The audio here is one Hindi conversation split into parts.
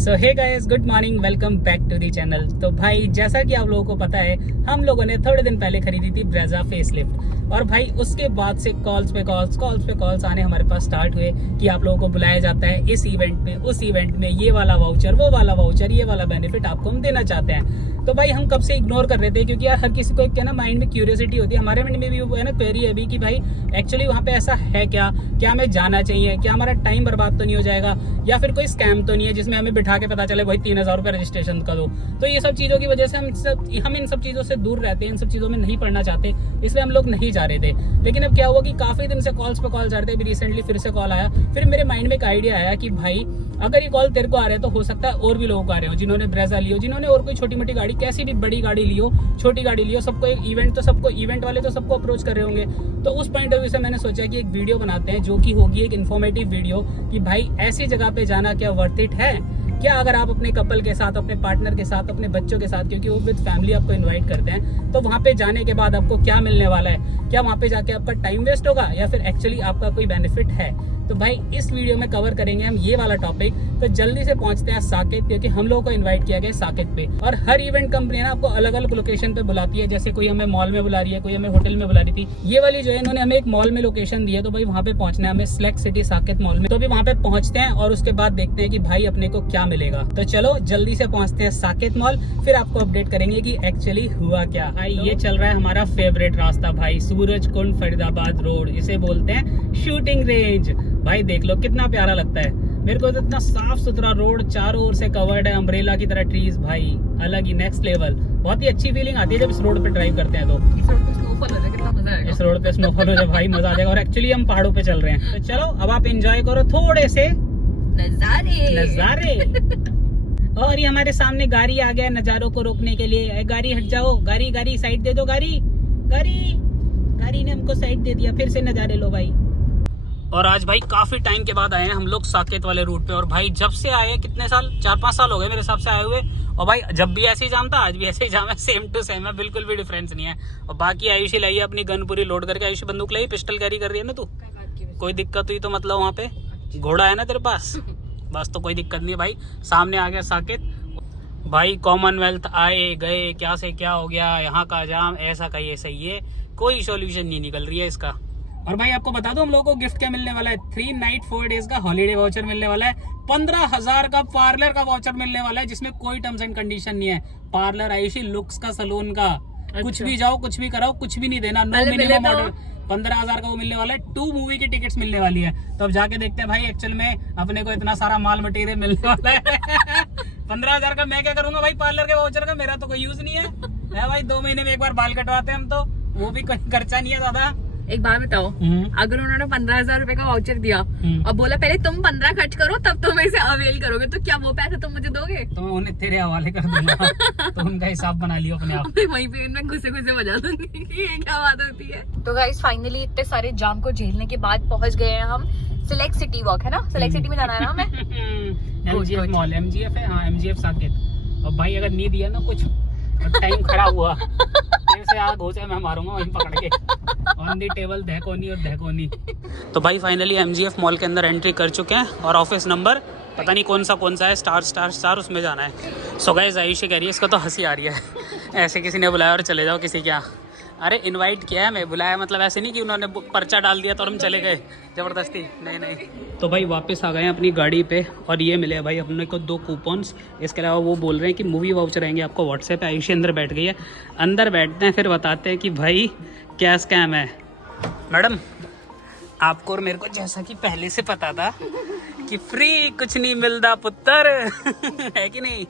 So hey guys, good morning, welcome back to the channel. तो भाई जैसा कि आप लोगों को पता है, हम लोगों ने थोड़े दिन पहले खरीदी थी ब्रेजा फेसलिफ्ट और भाई उसके बाद से कॉल्स पे कॉल्स आने हमारे पास स्टार्ट हुए कि आप लोगों को बुलाया जाता है इस इवेंट में, उस इवेंट में, ये वाला वाउचर, वो वाला वाउचर, ये वाला बेनिफिट आपको हम देना चाहते हैं। तो भाई हम कब से इग्नोर कर रहे थे, क्योंकि यार हर किसी को एक ना माइंड में क्यूरियोसिटी होती है। हमारे माइंड में भी वो है ना क्वेरी है अभी कि भाई एक्चुअली वहाँ पे ऐसा है क्या हमें जाना चाहिए, क्या हमारा टाइम बर्बाद तो नहीं हो जाएगा, या फिर कोई स्कैम तो नहीं है जिसमें हमें बिठा के पता चले भाई 3,000 रुपये रजिस्ट्रेशन का दो। तो ये सब चीज़ों की वजह से हम इन सब चीज़ों से दूर रहते हैं, इन सब चीज़ों में नहीं पढ़ना चाहते, इसलिए हम लोग नहीं जा रहे थे। लेकिन अब क्या हुआ कि काफ़ी दिन से कॉल्स पे कॉल जा रहे थे, अभी रिसेंटली फिर से कॉल आया। फिर मेरे माइंड में एक आइडिया आया कि भाई अगर ये कॉल तेरे को आ रहे हैं तो हो सकता है और भी लोगों को आ रहे हो, जिन्होंने ब्रेजा लियो, जिन्होंने और कोई छोटी मोटी गाड़ी, कैसी भी बड़ी गाड़ी लियो, छोटी गाड़ी लियो, सबको एक इवेंट वाले तो सबको अप्रोच कर रहे होंगे। तो उस पॉइंट ऑफ व्यू से मैंने सोचा कि एक वीडियो बनाते हैं जो कि होगी एक इन्फॉर्मेटिव वीडियो कि भाई ऐसी जगह पे जाना क्या वर्थ इट है क्या, अगर आप अपने कपल के साथ, अपने पार्टनर के साथ, अपने बच्चों के साथ, क्योंकि वो विद फैमिली आपको इनवाइट करते हैं, तो वहाँ पे जाने के बाद आपको क्या मिलने वाला है, क्या वहाँ पे जाके आपका टाइम वेस्ट होगा या फिर एक्चुअली आपका कोई बेनिफिट है। तो भाई इस वीडियो में कवर करेंगे हम ये वाला टॉपिक। तो जल्दी से पहुंचते हैं साकेत, क्योंकि हम लोगों को इनवाइट किया गया साकेत पे। और हर इवेंट कंपनी ना आपको अलग अलग लोकेशन पे बुलाती है, जैसे कोई हमें मॉल में बुला रही है, कोई हमें होटल में बुला रही थी। ये वाली जो है इन्होंने हमें एक मॉल में लोकेशन दी है, तो भाई वहाँ पे पहुंचना है हमें, सिलेक्ट सिटी साकेत मॉल में। तो अभी वहाँ पे पहुंचते हैं और उसके बाद देखते हैं कि भाई अपने को क्या मिलेगा। तो चलो जल्दी से पहुंचते हैं साकेत मॉल, फिर आपको अपडेट करेंगे कि एक्चुअली हुआ क्या। भाई ये चल रहा है हमारा फेवरेट रास्ता भाई, सूरज कुंड फरीदाबाद रोड, इसे बोलते हैं शूटिंग रेंज। भाई देख लो कितना प्यारा लगता है मेरे को, तो इतना साफ सुथरा रोड, चारों ओर से कवर्ड है अम्ब्रेला की तरह ट्रीज। भाई अलग ही नेक्स्ट लेवल, बहुत ही अच्छी फीलिंग आती है जब इस रोड पे ड्राइव करते हैं। तो इस रोड पे स्नोफॉल हो जाए, कितना मजा आएगा। इस रोड पे स्नोफॉल हो जाए भाई, मजा आ जाएगा। और एक्चुअली हम पहाड़ों पे चल रहे हैं। तो चलो अब आप एंजॉय करो थोड़े से नजारे। और ये हमारे सामने गाड़ी आ गया नजारों को रोकने के लिए। गाड़ी हट जाओ, गाड़ी साइड दे दो, गाड़ी ने हमको साइड दे दिया। फिर से नजारे लो भाई। और आज भाई काफी टाइम के बाद आए हैं हम लोग साकेत वाले रूट पे। और भाई जब से आए कितने साल, 4-5 साल हो गए मेरे हिसाब से आए हुए। और भाई जब भी ऐसे ही जाम था आज भी ऐसे ही जाम है, सेम टू सेम है, बिल्कुल भी डिफरेंस नहीं है। और बाकी आयुषी लाई है अपनी गन पूरी लोड करके। आयुषी बंदूक लाई, पिस्टल कैरी कर रही है ना तू, कोई दिक्कत हुई तो मतलब वहाँ पे घोड़ा है ना तेरे पास, बस तो कोई दिक्कत नहीं है भाई। सामने आ गया साकेत भाई, कॉमनवेल्थ आए गए, क्या से क्या हो गया, यहाँ का जाम ऐसा का ये सही है, कोई सोल्यूशन नहीं निकल रही है इसका। और भाई आपको बता दो हम लोगों को गिफ्ट क्या मिलने वाला है, 3 नाइट 4 डेज का हॉलीडे वाउचर मिलने वाला है, 15,000 का पार्लर का वाउचर मिलने वाला है, जिसमें कोई टर्म्स एंड कंडीशन नहीं है। पार्लर आयुषी लुक्स का, सलून का, कुछ भी जाओ, कुछ भी कराओ, कुछ भी नहीं देना, नो मिनिमम ऑर्डर। 15,000 का वो मिलने वाला है। 2 मूवी की टिकट्स मिलने वाली है। तो अब जाके देखते हैं भाई एक्चुअल में अपने को इतना सारा माल मटेरियल मिलने वाला है। 15,000 का मैं क्या करूंगा भाई पार्लर के वाउचर का, मेरा तो कोई यूज नहीं है भाई। 2 महीने में एक बार बाल कटवाते हैं हम, तो वो भी कोई खर्चा नहीं है ज्यादा। एक बात बताओ, अगर उन्होंने 15,000 रुपए का वाउचर दिया और बोला पहले तुम 15 खर्च करो तब तुम इसे अवेल करोगे, तो क्या वो पैसे तुम मुझे दोगे? तो मैं उन्हें तेरे हवाले कर दूंगा। तो उनका हिसाब बना लियो अपने आप। वहीं पे मैं घुसे बजा दूंगी कि ये क्या बात होती है। तो गाइस फाइनली इतने सारे जाम को झेलने के बाद पहुंच गए हैं हम सिलेक्ट सिटी वॉक, है ना, सिलेक्ट सिटी में जाना है ना हमें। MGF मॉल, MGF है, हाँ MGF साकेत। और भाई अगर नहीं दिया ना कुछ और टाइम खड़ा हुआ फिर से आग हो जाए, मैं मारूंगा वहीं पकड़ के ऑन दी टेबल, धैकोनी। तो भाई फाइनली MGF मॉल के अंदर एंट्री कर चुके हैं और ऑफिस नंबर पता नहीं कौन सा है, स्टार उसमें जाना है। सो गाइस आयुषी कह रही है, इसको तो हंसी आ रही है, ऐसे किसी ने बुलाया और चले जाओ किसी क्या। अरे इनवाइट किया है, मैं बुलाया, मतलब ऐसे नहीं कि उन्होंने पर्चा डाल दिया तो हम चले गए ज़बरदस्ती, नहीं। तो भाई वापस आ गए हैं अपनी गाड़ी पे और ये मिले भाई अपने को 2 कूपन्स। इसके अलावा वो बोल रहे हैं कि मूवी वाउचर आएंगे आपको व्हाट्सएप पे। आयुषी अंदर बैठ गई है, अंदर बैठते हैं फिर बताते हैं कि भाई क्या स्कैम है। मैडम आपको और मेरे को जैसा कि पहले से पता था कि फ्री कुछ नहीं मिलता पुत्र है कि नहीं।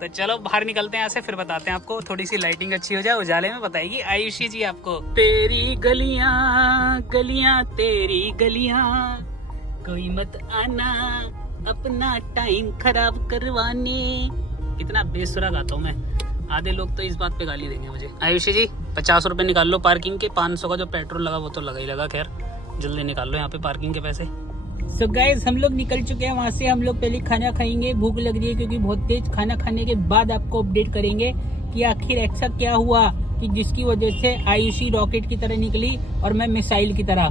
तो चलो बाहर निकलते हैं यहाँ से, फिर बताते हैं आपको। थोड़ी सी लाइटिंग अच्छी हो जाए, उजाले में बताएगी आयुषी जी आपको। तेरी गलियां तेरी गलियां, कोई मत आना अपना टाइम खराब करवाने। कितना बेसुरा गाता हूँ मैं, आधे लोग तो इस बात पे गाली देंगे मुझे। आयुषी जी 50 रुपए निकाल लो पार्किंग के, 500 का जो पेट्रोल लगा वो तो लगा ही लगा, खैर जल्दी निकाल लो यहाँ पे पार्किंग के पैसे। सो गाइज हम लोग निकल चुके हैं वहाँ से। हम लोग पहले खाना खाएंगे, भूख लग रही है क्योंकि बहुत तेज। खाना खाने के बाद आपको अपडेट करेंगे कि आखिर ऐसा क्या हुआ कि जिसकी वजह से आयुषी रॉकेट की तरह निकली और मैं मिसाइल की तरह।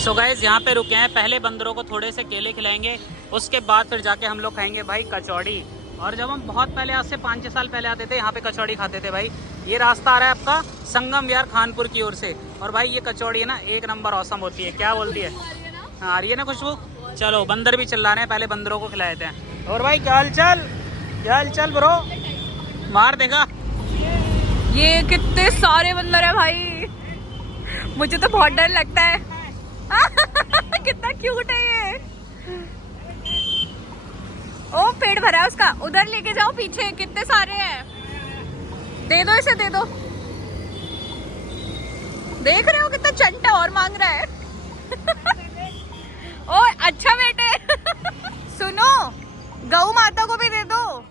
सो गाइस यहाँ पे रुके हैं, पहले बंदरों को थोड़े से केले खिलाएंगे, उसके बाद फिर जाके हम लोग खाएंगे भाई कचौड़ी। और जब हम बहुत पहले, आज से 5-6 साल पहले आते थे यहाँ पे कचौड़ी खाते थे भाई। ये रास्ता आ रहा है आपका संगम विहार खानपुर की ओर से, और भाई ये कचौड़ी है ना एक नंबर औसम होती है। क्या बोलती है? हाँ आ रही है ना खुशबू। चलो बंदर भी चिल्ला रहे हैं, पहले बंदरों को खिलाए थे। और भाई क्या हाल चाल ब्रो? मार देगा। ये कितने सारे बंदर है भाई, मुझे तो बहुत डर लगता है। कितना क्यूट है ये। ओ पेट भरा है उसका, उधर लेके जाओ पीछे, कितने सारे हैं। दे दो इसे, दे दो। देख रहे हो कितना चंटा और मांग रहा है। ओ अच्छा बेटे। सुनो, गौ माता को भी दे दो।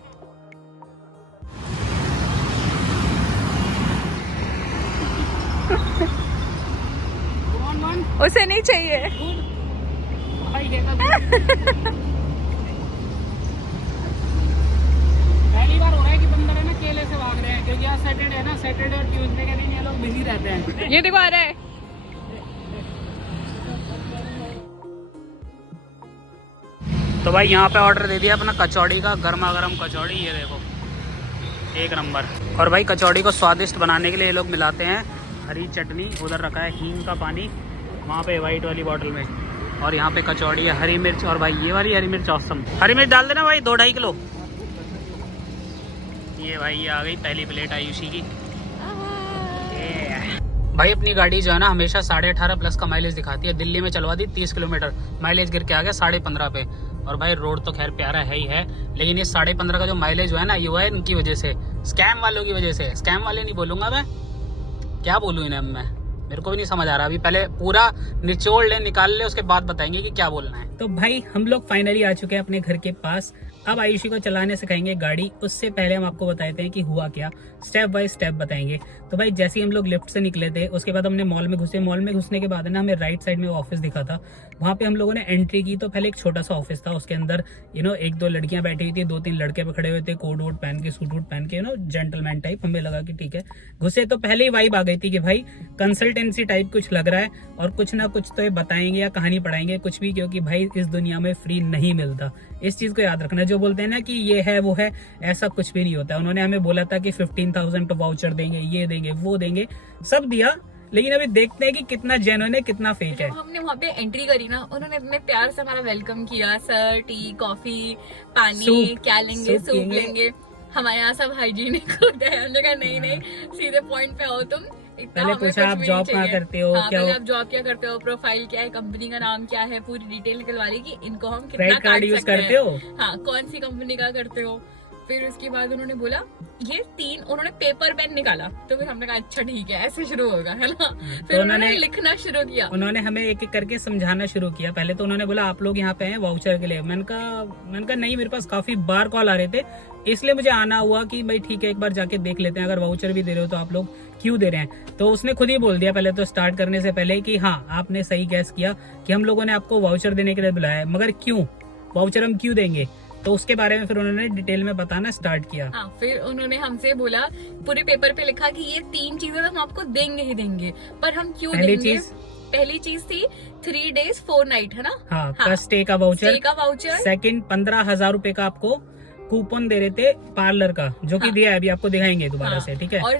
उसे नहीं चाहिए। पहली बार हो रहा है कि बंदर है ना केले से भाग रहे हैं, क्योंकि आज सैटरडे है ना, सैटरडे और ट्यूसडे के दिन ये लोग बिजी रहते हैं। ये देखो आ रहा है। तो भाई यहाँ पे ऑर्डर दे दिया अपना कचौड़ी का, गर्मा गर्म कचौड़ी, ये देखो एक नंबर। और भाई कचौड़ी को स्वादिष्ट बनाने के लिए ये लोग मिलाते हैं हरी चटनी, उधर रखा है हींग का पानी वहाँ पे वाइट वाली बोतल में, और यहाँ पे कचौड़ी है, हरी मिर्च, और भाई ये वाली हरी मिर्च औसम। हरी मिर्च डाल देना भाई 2-2.5 किलो। ये भाई ये आ गई पहली प्लेट आयुषी की। भाई अपनी गाड़ी जो है ना हमेशा 18.5+ का माइलेज दिखाती है। दिल्ली में चलवा दी 30 किलोमीटर, माइलेज गिर के आ गया 15.5 पे। और भाई रोड तो खैर प्यारा है ही है, लेकिन ये 15.5 का जो माइलेज हुआ है ना, ये हुआ है इनकी वजह से, स्कैम वालों की वजह से। स्कैम वाले नहीं बोलूंगा मैं, क्या बोलूँ इन्हें मैं, मेरे को भी नहीं समझ आ रहा। अभी पहले पूरा निचोड़ ले, निकाल ले, उसके बाद बताएंगे कि क्या बोलना है। तो भाई हम लोग फाइनली आ चुके हैं अपने घर के पास। अब आयुषी को चलाने सिखाएंगे गाड़ी। उससे पहले हम आपको बताते हैं कि हुआ क्या, स्टेप बाय स्टेप बताएंगे। तो भाई जैसे ही हम लोग लिफ्ट से निकले थे, उसके बाद हमने मॉल में घुसे। मॉल में घुसने के बाद है ना, हमें राइट साइड में वो ऑफिस दिखा था। वहाँ पे हम लोगों ने एंट्री की, तो पहले एक छोटा सा ऑफिस था, उसके अंदर 1-2 लड़कियां बैठी हुई थी, 2-3 लड़के पे खड़े हुए थे, कोट वोट पहन के, सूट वूट पहन के, जेंटलमैन टाइप। हमें लगा कि ठीक है, घुसे तो पहले ही वाइब आ गई थी कि भाई कंसल्टेंसी टाइप कुछ लग रहा है, और कुछ ना कुछ तो ये बताएंगे या कहानी पढ़ाएंगे, कुछ भी, क्योंकि भाई इस दुनिया में फ्री नहीं मिलता। इस चीज को याद रखना, जो बोलते हैं ना कि ये है वो है, ऐसा कुछ भी नहीं होता। उन्होंने हमें बोला था कि 15,000 तो वाउचर देंगे, ये देंगे, वो देंगे, सब दिया, लेकिन अभी देखते हैं कि कितना जेन्युइन है, कितना फेक है। हमने वहाँ पे एंट्री करी ना, उन्होंने इतने प्यार से हमारा वेलकम किया। सर टी, कॉफी, पानी, क्या लेंगे, सूप लेंगे। हमारे यहाँ सब हाइजीनिक होता है। हमने कहा नहीं, सीधे पॉइंट पे आओ तुम। पहले पूछा आप जॉब कहाँ करते हो, क्या आप जॉब क्या करते हो, प्रोफाइल क्या है, कंपनी का नाम क्या है, पूरी डिटेल निकलवा ली कि इनको हम कितना क्रेडिट कार्ड यूज करते हो, हाँ कौन सी कंपनी का करते हो। फिर उसके बाद उन्होंने बोला ये 3, उन्होंने पेपर पेन निकाला, तो फिर हमने कहा अच्छा ठीक है, ऐसे शुरू होगा, है ना। फिर तो उन्होंने लिखना शुरू किया। उन्होंने हमें एक एक करके समझाना शुरू किया। पहले तो उन्होंने बोला आप लोग यहाँ पे हैं वाउचर के लिए। मैंने कहा नहीं, मेरे पास काफी बार कॉल आ रहे थे, इसलिए मुझे आना हुआ कि भाई ठीक है, एक बार जाके देख लेते हैं, अगर वाउचर भी दे रहे हो तो आप लोग क्यों दे रहे हैं। तो उसने खुद ही बोल दिया पहले तो, स्टार्ट करने से पहले, कि हाँ आपने सही गैस किया कि हम लोगों ने आपको वाउचर देने के लिए बुलाया है, मगर क्यों वाउचर हम क्यों देंगे। तो उसके बारे में फिर उन्होंने डिटेल में बताना स्टार्ट किया। हाँ, फिर उन्होंने हमसे बोला, पूरे पेपर पे लिखा कि ये 3 चीजें हम आपको देंगे ही देंगे, पर हम क्यों देंगे। पहली चीज थी 3 days 4 night, है ना। हाँ, स्टे का वाउचर। सेकंड 15,000 रुपए का आपको कूपन दे रहे थे पार्लर का, जो कि दिया है, अभी आपको दिखाएंगे दोबारा से, ठीक है। और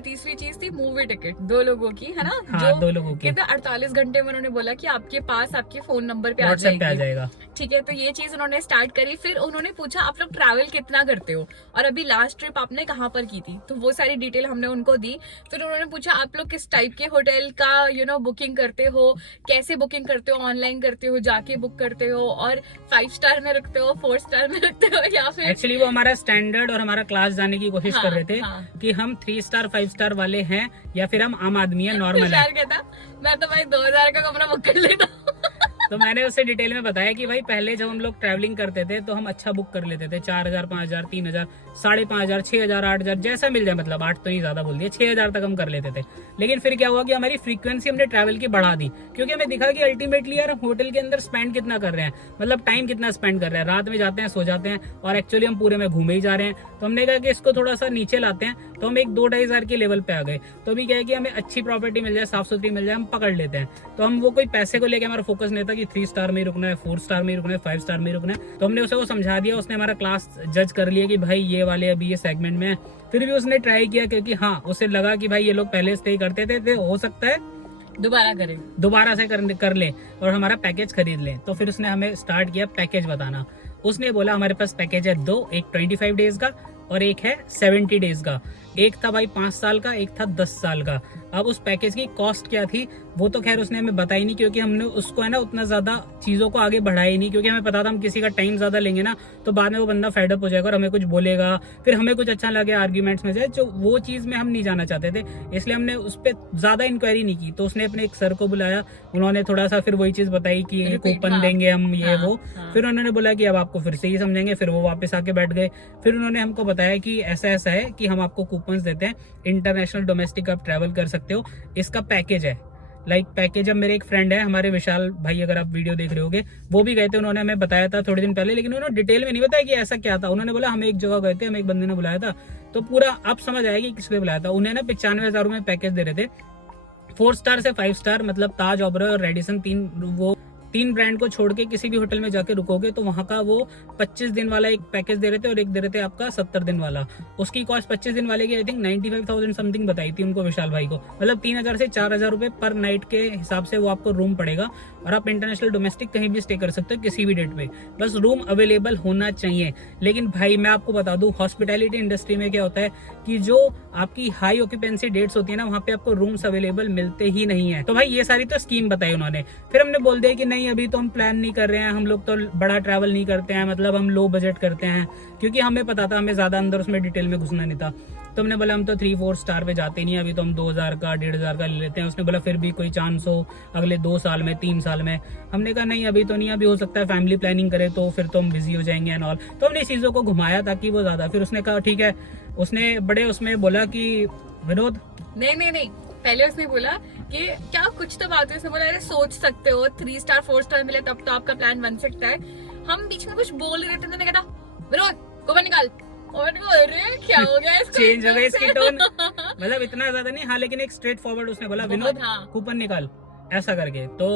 तीसरी चीज थी मूवी टिकट 2 लोगों की, है ना। हाँ, 2 लोगों की। 48 घंटे में उन्होंने बोला कि आपके पास आपके फोन नंबर पे आ जाएगा। ठीक है, तो ये चीज उन्होंने स्टार्ट करी। फिर उन्होंने पूछा आप लोग ट्रैवल कितना करते हो, और अभी लास्ट ट्रिप आपने कहाँ पर की थी, तो वो सारी डिटेल हमने उनको दी। फिर उन्होंने पूछा आप लोग किस टाइप के होटल का बुकिंग करते हो, कैसे बुकिंग करते हो, ऑनलाइन करते हो, जाके बुक करते हो, और 5 स्टार में रखते हो, 4 स्टार में रखते हो, या फिर एक्चुअली वो हमारा स्टैंडर्ड और हमारा क्लास जाने की कोशिश कर रहे थे कि हम 3 स्टार 5 स्टार वाले हैं, या फिर हम आम आदमी है, नॉर्मल है। कहता मैं तो भाई 2000 का कमरा बुक कर लेता। तो मैंने उससे डिटेल में बताया कि भाई पहले जब हम लोग ट्रैवलिंग करते थे तो हम अच्छा बुक कर लेते थे, 4000, 5000, 3000, 5500, 6000, 8000 जैसा मिल जाए, मतलब 8 तो नहीं ज्यादा बोल दिया, 6000 तक हम कर लेते थे। लेकिन फिर क्या हुआ कि हमारी फ्रीक्वेंसी हमने ट्रैवल की बढ़ा दी, क्योंकि हमें दिखा कि अल्टीमेटली यार होटल के अंदर स्पेंड कितना कर रहे हैं, मतलब टाइम कितना स्पेंड कर रहे हैं, रात में जाते हैं सो जाते हैं और एक्चुअली हम पूरे में घूमे ही जा रहे हैं। तो हमने कहा कि इसको थोड़ा सा नीचे लाते हैं, तो हम एक 2-2.5 के लेवल पे आ गए। तो अभी क्या है कि हमें अच्छी प्रॉपर्टी मिल जाए, साफ सुथरी मिल जाए, हम पकड़ लेते हैं। तो हम वो कोई पैसे को लेकर हमारा फोकस नहीं था कि 3 स्टार में ही रुकना है, 4 स्टार में ही रुकना है, 5 स्टार में ही रुकना है। तो हमने उसे वो समझा दिया, उसने हमारा क्लास जज कर लिया कि भाई ये वाले अभी ये सेगमेंट में है। फिर भी उसने ट्राई किया, क्योंकि हाँ उसे लगा कि भाई ये लोग पहले स्टे करते थे, हो सकता है दोबारा से कर ले और हमारा पैकेज खरीद ले। तो फिर उसने हमें स्टार्ट किया पैकेज बताना। उसने बोला हमारे पास पैकेज है 2, एक 25 डेज का और एक है 70 डेज का। एक था भाई 5 साल का, एक था 10 साल का। अब उस पैकेज की कॉस्ट क्या थी वो तो खैर उसने हमें बताई नहीं, क्योंकि हमने उसको है ना उतना ज्यादा चीजों को आगे बढ़ाया नहीं, क्योंकि हमें पता था हम किसी का टाइम ज्यादा लेंगे ना तो बाद में वो बंदा फेड अप हो जाएगा और हमें कुछ बोलेगा, फिर हमें कुछ अच्छा लगे, आर्ग्यूमेंट्स में जाए, जो वो चीज में हम नहीं जाना चाहते थे। इसलिए हमने उस पर ज्यादा इंक्वायरी नहीं की। तो उसने अपने एक सर को बुलाया, उन्होंने थोड़ा सा फिर वही चीज बताई कि ये कूपन देंगे हम, ये वो। फिर उन्होंने बोला कि अब आपको फिर से ही समझेंगे। फिर वो वापस आके बैठ गए। फिर उन्होंने हमको बताया कि ऐसा ऐसा है कि हम आपको कूपन देते हैं, इंटरनेशनल डोमेस्टिक आप ट्रैवल कर सकते हो, इसका पैकेज है। पैकेज अब मेरे एक फ्रेंड है हमारे विशाल भाई, अगर आप वीडियो देख रहे होगे, वो भी गए थे, उन्होंने हमें बताया था थोड़े दिन पहले, लेकिन उन्होंने डिटेल में नहीं बताया कि ऐसा क्या था। उन्होंने बोला हम एक जगह गए थे, हमें एक बंदे ने बुलाया था, तो पूरा अब समझ आएगा कि किसने बुलाया था। उन्हें ना 95,000 में पैकेज दे रहे थे, 4 स्टार से 5 स्टार, मतलब ताज, ओबरॉय और रेडिसन, तीन ब्रांड को छोड़ के किसी भी होटल में जाके रुकोगे तो वहां का वो 25 दिन वाला एक पैकेज दे रहे थे और एक दे रहे थे आपका 70 दिन वाला। उसकी कॉस्ट 25 दिन वाले की आई थिंक 95,000 समथिंग बताई थी उनको विशाल भाई को, मतलब 3,000 से 4,000 रुपए पर नाइट के हिसाब से वो आपको रूम पड़ेगा और आप इंटरनेशनल डोमेस्टिक कहीं भी स्टे कर सकते हो किसी भी डेट पे, बस रूम अवेलेबल होना चाहिए। लेकिन भाई मैं आपको बता दूं, हॉस्पिटैलिटी इंडस्ट्री में क्या होता है कि जो आपकी हाई ऑक्यूपेंसी डेट्स होती है ना, वहां पे आपको रूम्स अवेलेबल मिलते ही नहीं है। तो भाई ये सारी तो स्कीम बताई उन्होंने। फिर हमने बोल दिया कि नहीं अभी तो हम प्लान नहीं कर रहे हैं, हम लोग तो बड़ा ट्रैवल नहीं करते हैं, मतलब हम लो बजट करते हैं, क्योंकि हमें पता था, हमें ज्यादा अंदर उसमें डिटेल में घुसना नहीं था। तो हमने बोला हम तो 3-4 स्टार पे जाते नहीं, अभी तो हम 2,000 का 1,500 का ले लेते हैं। उसने बोला फिर भी कोई चांस हो अगले 2 साल में, 3 साल में। हमने कहा नहीं अभी तो नहीं, अभी हो सकता है फैमिली प्लानिंग करे तो फिर तो हम बिजी हो जाएंगे एंड ऑल। तो हमने चीजों को घुमाया ताकि वो ज्यादा। फिर उसने कहा ठीक है, उसने बड़े उसमें बोला कि विनोद नहीं, पहले उसने बोला कि क्या कुछ तो बात है, उसने बोला अरे सोच सकते हो 3 स्टार 4 स्टार मिले तब तो आपका प्लान बन सकता है। हम बीच में कुछ बोल रहे थे, मैंने कहा विनोद कूपन निकाल, और अरे क्या हो गया इसको, चेंज हो गया इसकी टोन, मतलब इतना ज्यादा नहीं, हाँ लेकिन एक स्ट्रेट फॉरवर्ड उसने बोला विनोद कूपन निकाल ऐसा करके। तो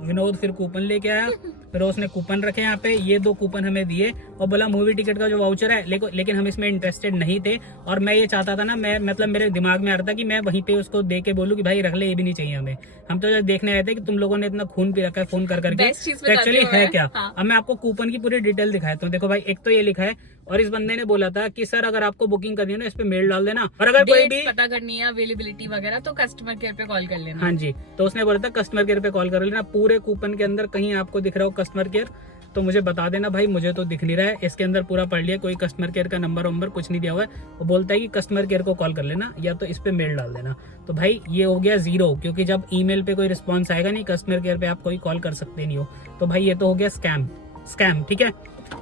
विनोद फिर कूपन लेके आया, फिर उसने कूपन रखे यहाँ पे, ये 2 कूपन हमें दिए और बोला मूवी टिकट का जो वाउचर है, लेकिन हम इसमें इंटरेस्टेड नहीं थे। और मैं ये चाहता था ना, मैं मतलब मेरे दिमाग में आ रहा था कि मैं वहीं पे उसको दे के बोलूं कि भाई रख ले, ये भी नहीं चाहिए हमें, हम तो जब देखने आए थे कि तुम लोगों ने इतना खून पी रखा है फोन कर करके, एक्चुअली है क्या। अब मैं आपको कूपन की पूरी डिटेल दिखाता हूँ। देखो भाई, एक तो ये लिखा है, और इस बंदे ने बोला था कि सर अगर आपको बुकिंग करनी है ना, इस पे मेल डाल देना, और अगर कोई भी पता करनी है अवेलेबिलिटी वगैरह तो कस्टमर केयर पे कॉल कर लेना। हाँ जी, तो उसने बोला था कस्टमर केयर पे कॉल कर लेना। पूरे कूपन के अंदर कहीं आपको दिख रहा हो कस्टमर केयर तो मुझे बता देना भाई, मुझे तो दिख नहीं रहा है। इसके अंदर पूरा पढ़ लिया, कोई कस्टमर केयर का नंबर कुछ नहीं दिया हुआ है। वो बोलता है कि कस्टमर केयर को कॉल कर लेना या तो इस पे मेल डाल देना। तो भाई ये हो गया 0, क्योंकि जब ईमेल पे कोई रिस्पॉन्स आएगा नहीं, कस्टमर केयर पे आप कोई कॉल कर सकते नहीं हो। तो भाई ये तो हो गया स्कैम, ठीक है।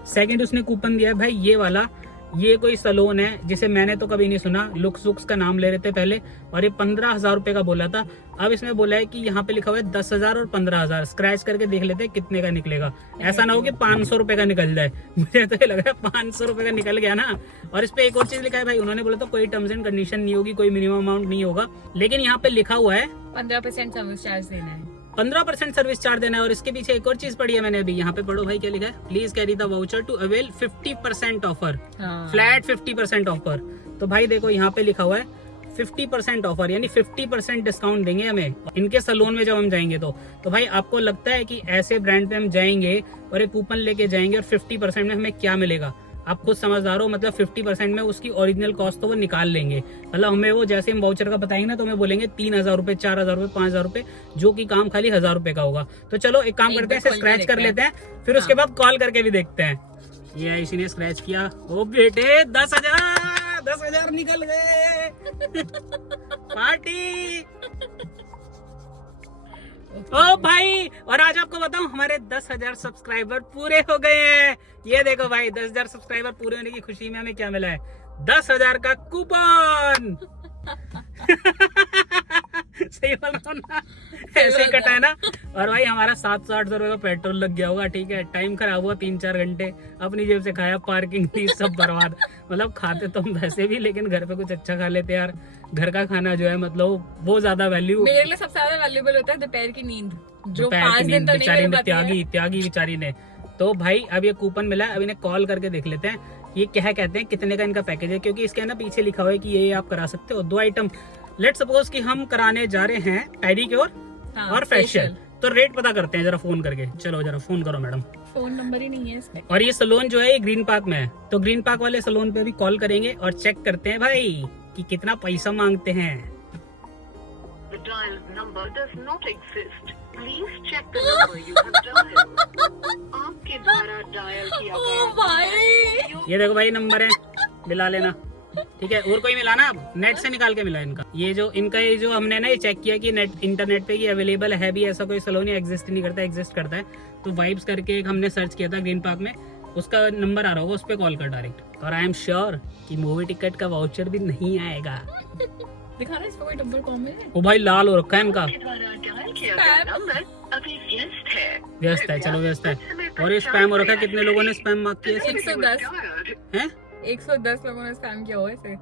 सेकंड उसने कूपन दिया भाई ये वाला, ये कोई सलोन है जिसे मैंने तो कभी नहीं सुना, लुक्स का नाम ले रहे थे पहले, और ये 15,000 रुपए का बोला था। अब इसमें बोला है कि यहाँ पे लिखा हुआ है 10,000 और 15,000, स्क्रैच करके देख लेते हैं कितने का निकलेगा। ऐसा ना हो कि 500 रुपए का निकल जाए, मुझे तो ये लग रहा है 500 रुपए का निकल गया ना। और इस पे एक और चीज लिखा है भाई, उन्होंने बोला तो कोई टर्म्स एंड कंडीशन नहीं होगी, कोई मिनिमम अमाउंट नहीं होगा, लेकिन यहाँ पे लिखा हुआ है 15% सर्विस चार्ज देना है, 15% सर्विस चार्ज देना है। और इसके पीछे एक और चीज पढ़ी है मैंने अभी, यहाँ पे पढ़ो भाई क्या लिखा है, please carry the voucher to avail 50% offer, flat 50% offer. तो भाई देखो यहाँ पे लिखा हुआ है 50% ऑफर, यानी 50% डिस्काउंट देंगे हमें इनके सलोन में जब हम जाएंगे। तो भाई आपको लगता है कि ऐसे ब्रांड पे हम जाएंगे और एक कूपन लेके जाएंगे और 50% में हमें क्या मिलेगा? आप खुद समझदार हो, मतलब 50% में उसकी ओरिजिनल कॉस्ट तो वो निकाल लेंगे। मतलब हमें वो जैसे हम वाउचर का बताएंगे ना, तो हमें बोलेंगे 3,000 रुपए, 4,000 रुपए, 5,000 रुपए, जो कि काम खाली 1,000 रुपए का होगा। तो चलो एक काम करते हैं, इसे स्क्रैच कर लेते हैं, फिर उसके बाद कॉल करके भी देखते हैं। ये इसी ने स्क्रैच किया, ओ बेटे 10,000 निकल गए पार्टी। ओ भाई, और आज आपको बताऊं हमारे 10,000 सब्सक्राइबर पूरे हो गए हैं। ये देखो भाई, 10,000 सब्सक्राइबर पूरे होने की खुशी में हमें क्या मिला है, 10,000 का कूपन। सही बोल रहा हूं ना, ऐसे ही कटा है ना। और भाई हमारा 700-800 रुपए का पेट्रोल लग गया होगा, ठीक है। टाइम खराब हुआ 3-4 घंटे, अपनी जेब से खाया, पार्किंग थी, सब बर्बाद। मतलब खाते तो हम वैसे भी, लेकिन घर पे कुछ अच्छा खा लेते यार। घर का खाना जो है मतलब वो ज्यादा वैल्यू, मेरे लिए सबसे ज्यादा वैल्यूबल होता है दोपहर की नींद, जो दोपहर 5 की दिन नींद तो नहीं बेचारी मिल ने पाती है। त्यागी बेचारी ने। तो भाई अब ये कूपन मिला है, अब इन्हें कॉल करके देख लेते हैं ये क्या कहते हैं, कितने का इनका पैकेज है, क्योंकि इसके ना पीछे लिखा हुआ है कि ये आप करा सकते हो 2 आइटम। लेट सपोज कि हम कराने जा रहे हैं पेडिक्योर हाँ, और फेशियल, तो रेट पता करते हैं जरा फोन करके। चलो जरा फोन करो मैडम। फोन नंबर ही नहीं है इसमें। और ये सलोन जो है ये ग्रीन पार्क में है, तो ग्रीन पार्क वाले सलोन पे भी कॉल करेंगे और चेक करते हैं भाई कि कितना पैसा मांगते हैं। The dialed number does not exist. Please check the number you have dialed. आपके द्वारा डायल किया ओ गया भाई, ये देखो भाई नंबर है, मिला लेना, ठीक है। और कोई मिला ना, अब नेट से निकाल के मिला इनका। ये जो हमने ना ये चेक किया कि नेट इंटरनेट पे ये अवेलेबल है भी, ऐसा कोई सलोन एग्जिस्ट नहीं करता, एग्जिस्ट करता है। तो वाइब्स करके एक हमने सर्च किया था ग्रीन पार्क में, उसका नंबर आ रहा होगा, उस पर कॉल कर डायरेक्ट। और आई एम श्योर कि मूवी टिकट का वाउचर भी नहीं आएगा। दिखा रहा है इसका कोई नंबर कॉम है? ओ भाई लाल हो रखा है इनका, आपके द्वारा डायल किया गया Spam. नंबर अभी व्यस्त है। व्यस्त है, चलो व्यस्त है। और ये स्पैम हो रखा है, कितने लोगों ने स्पैम मार्क किया है? 110 हैं? 110 लोगों ने स्पैम किया हुआ है इसे।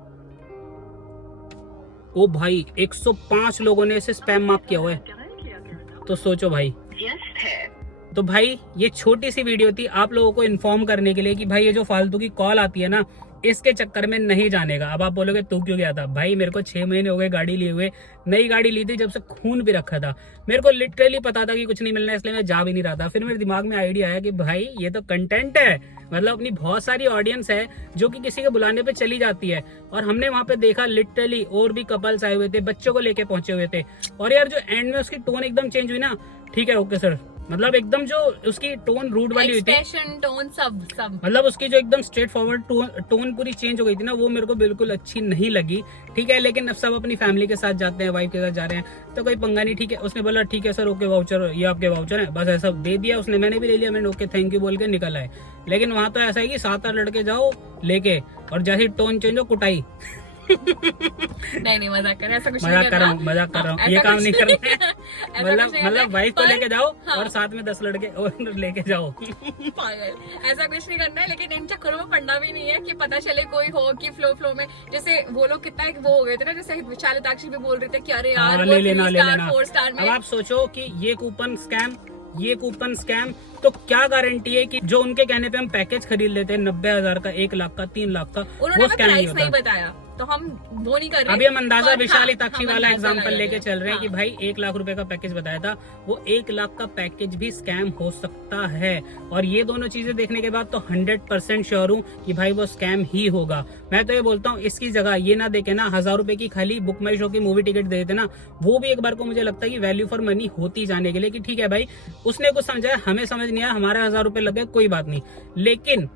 ओ भाई 105 लोगों ने इसे स्पैम मार्क किया हुआ है, डायल किया गया नंबर तो सोचो भाई। व्यस्त है। तो भाई ये छोटी सी वीडियो थी आप लोगों को इन्फॉर्म करने के लिए कि भाई ये जो फालतू की कॉल आती है ना, इसके चक्कर में नहीं जाने का। अब आप बोलोगे तू क्यों गया था? भाई मेरे को 6 महीने हो गए गाड़ी लिए हुए, नई गाड़ी ली थी जब से खून भी रखा था। मेरे को लिटरली पता था कि कुछ नहीं मिलना है, इसलिए मैं जा भी नहीं रहा था। फिर मेरे दिमाग में आइडिया आया कि भाई ये तो कंटेंट है, मतलब अपनी बहुत सारी ऑडियंस है जो कि किसी के बुलाने पे चली जाती है। और हमने वहां पे देखा लिटरली और भी कपल्स आए हुए थे, बच्चों को लेके पहुंचे हुए थे। और यार जो एंड में उसकी टोन एकदम चेंज हुई ना, ठीक है ओके सर, मतलब एकदम जो उसकी टोन रूड वाली हुई थी, एक्सप्रेशन, टोन, सब मतलब उसकी जो एकदम स्ट्रेट फॉरवर्ड टोन पूरी चेंज हो गई थी ना, वो मेरे को बिल्कुल अच्छी नहीं लगी। ठीक है, लेकिन अब सब अपनी फैमिली के साथ जाते हैं, वाइफ के साथ जा रहे हैं, तो कोई पंगा नहीं। ठीक है, उसने बोला ठीक है सर ओके वाउचर, ये आपके वाउचर है, बस ऐसा दे दिया उसने, मैंने भी ले लिया, मैंने ओके थैंक यू बोल के निकल आए। लेकिन वहां तो ऐसा है कि 7-8 लड़के जाओ लेके, और जैसे टोन चेंज हो कुटाई। नहीं मजाक कर, ऐसा कुछ मजाक कर रहा हूँ, मजाक कर रहा हूँ, ये काम नहीं करना है। मतलब वाइफ को लेके जाओ और साथ में 10 लड़के और लेके जाओ। ऐसा कुछ नहीं करना है, लेकिन इन चक्करों में पढ़ना भी नहीं है कि पता चले कोई हो कि फ्लो में, जैसे वो लोग कितना वो हो गए थे ना, जैसे विशाल ताक्षी भी बोल रहे थे कि अरे यार ले लेना 4 स्टार में। अब आप सोचो कि ये कूपन स्कैम, तो क्या गारंटी है कि जो उनके कहने पे हम पैकेज खरीद लेते हैं 90,000 का, 1 लाख का, 3 लाख का, उन्होंने वो हमें स्कैम नहीं प्राइस नहीं होता। बताया, तो हम वो नहीं कर रहे। अभी हम अंदाजा पर विशाली हाँ, ताक्षी हम वाला अंदाजा एग्जांपल लगा लेके रहे चल रहे हैं कि हाँ। भाई 1 लाख रुपए का पैकेज बताया था, वो 1 लाख का पैकेज भी स्कैम हो सकता है। और ये दोनों चीजें देखने के बाद तो 100% श्योर हूँ कि भाई वो स्कैम ही होगा। मैं तो ये बोलता हूँ इसकी जगह ये ना देखे ना 1000 रुपए की खाली बुक माई शो की मूवी टिकट दे देते ना, वो भी एक बार को मुझे लगता है कि वैल्यू फॉर मनी होती जाने के लिए, कि ठीक है भाई उसने कुछ समझा, हमें समझ नहीं आया, हमारे 1000 रुपए लग गए, कोई बात नहीं। लेकिन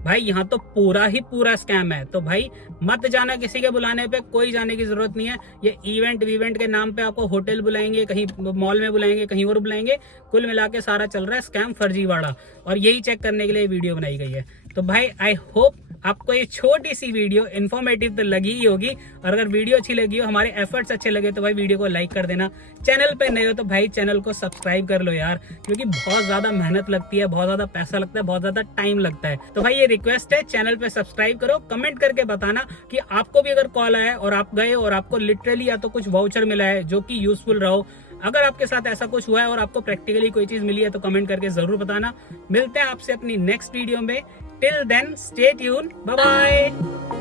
भाई यहाँ तो पूरा ही पूरा स्कैम है, तो भाई मत जाना किसी के बुलाने पे, कोई जाने की जरूरत नहीं है। ये इवेंट के नाम पे आपको होटल बुलाएंगे, कहीं मॉल में बुलाएंगे, कहीं और बुलाएंगे, कुल मिला के सारा चल रहा है स्कैम फर्जीवाड़ा। और यही चेक करने के लिए वीडियो बनाई गई है। तो भाई आई होप आपको ये छोटी सी वीडियो इन्फॉर्मेटिव तो लगी ही होगी, और अगर वीडियो अच्छी लगी हो, हमारे एफर्ट्स अच्छे लगे, तो भाई वीडियो को लाइक कर देना। चैनल पे नए हो तो भाई चैनल को सब्सक्राइब कर लो यार, क्योंकि बहुत ज्यादा मेहनत लगती है, बहुत ज्यादा पैसा लगता है, बहुत ज्यादा टाइम लगता है। तो भाई ये रिक्वेस्ट है, चैनल पे सब्सक्राइब करो, कमेंट करके बताना कि आपको भी अगर कॉल आया और आप गए और आपको लिटरली या तो कुछ वाउचर मिला है जो कि यूजफुल रहो। अगर आपके साथ ऐसा कुछ हुआ है और आपको प्रैक्टिकली कोई चीज मिली है तो कमेंट करके जरूर बताना। मिलते हैं आपसे अपनी नेक्स्ट वीडियो में। Till then stay tuned, bye bye.